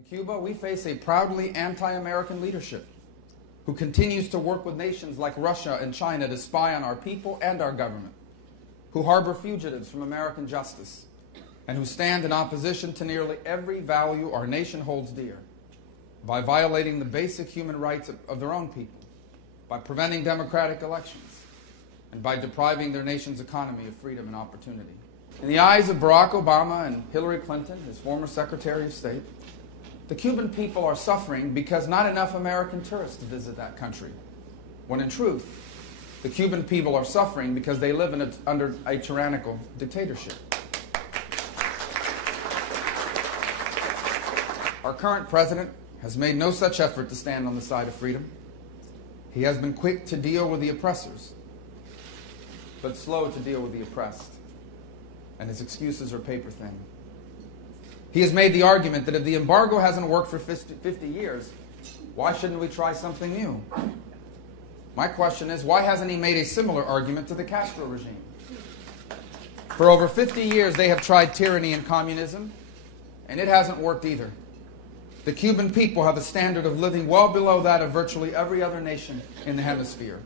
In Cuba, we face a proudly anti-American leadership who continues to work with nations like Russia and China to spy on our people and our government, who harbor fugitives from American justice, and who stand in opposition to nearly every value our nation holds dear by violating the basic human rights of their own people, by preventing democratic elections, and by depriving their nation's economy of freedom and opportunity. In the eyes of Barack Obama and Hillary Clinton, his former Secretary of State, the Cuban people are suffering because not enough American tourists visit that country, when in truth, the Cuban people are suffering because they live under a tyrannical dictatorship. Our current president has made no such effort to stand on the side of freedom. He has been quick to deal with the oppressors, but slow to deal with the oppressed, and his excuses are paper thin. He has made the argument that if the embargo hasn't worked for 50 years, why shouldn't we try something new? My question is, why hasn't he made a similar argument to the Castro regime? For over 50 years, they have tried tyranny and communism, and it hasn't worked either. The Cuban people have a standard of living well below that of virtually every other nation in the hemisphere.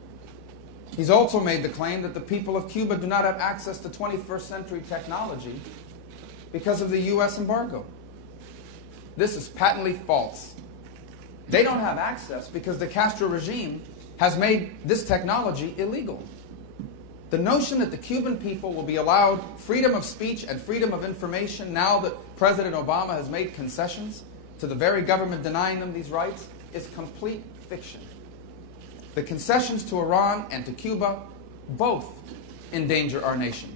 He's also made the claim that the people of Cuba do not have access to 21st century technology because of the U.S. embargo. This is patently false. They don't have access because the Castro regime has made this technology illegal. The notion that the Cuban people will be allowed freedom of speech and freedom of information now that President Obama has made concessions to the very government denying them these rights is complete fiction. The concessions to Iran and to Cuba both endanger our nation.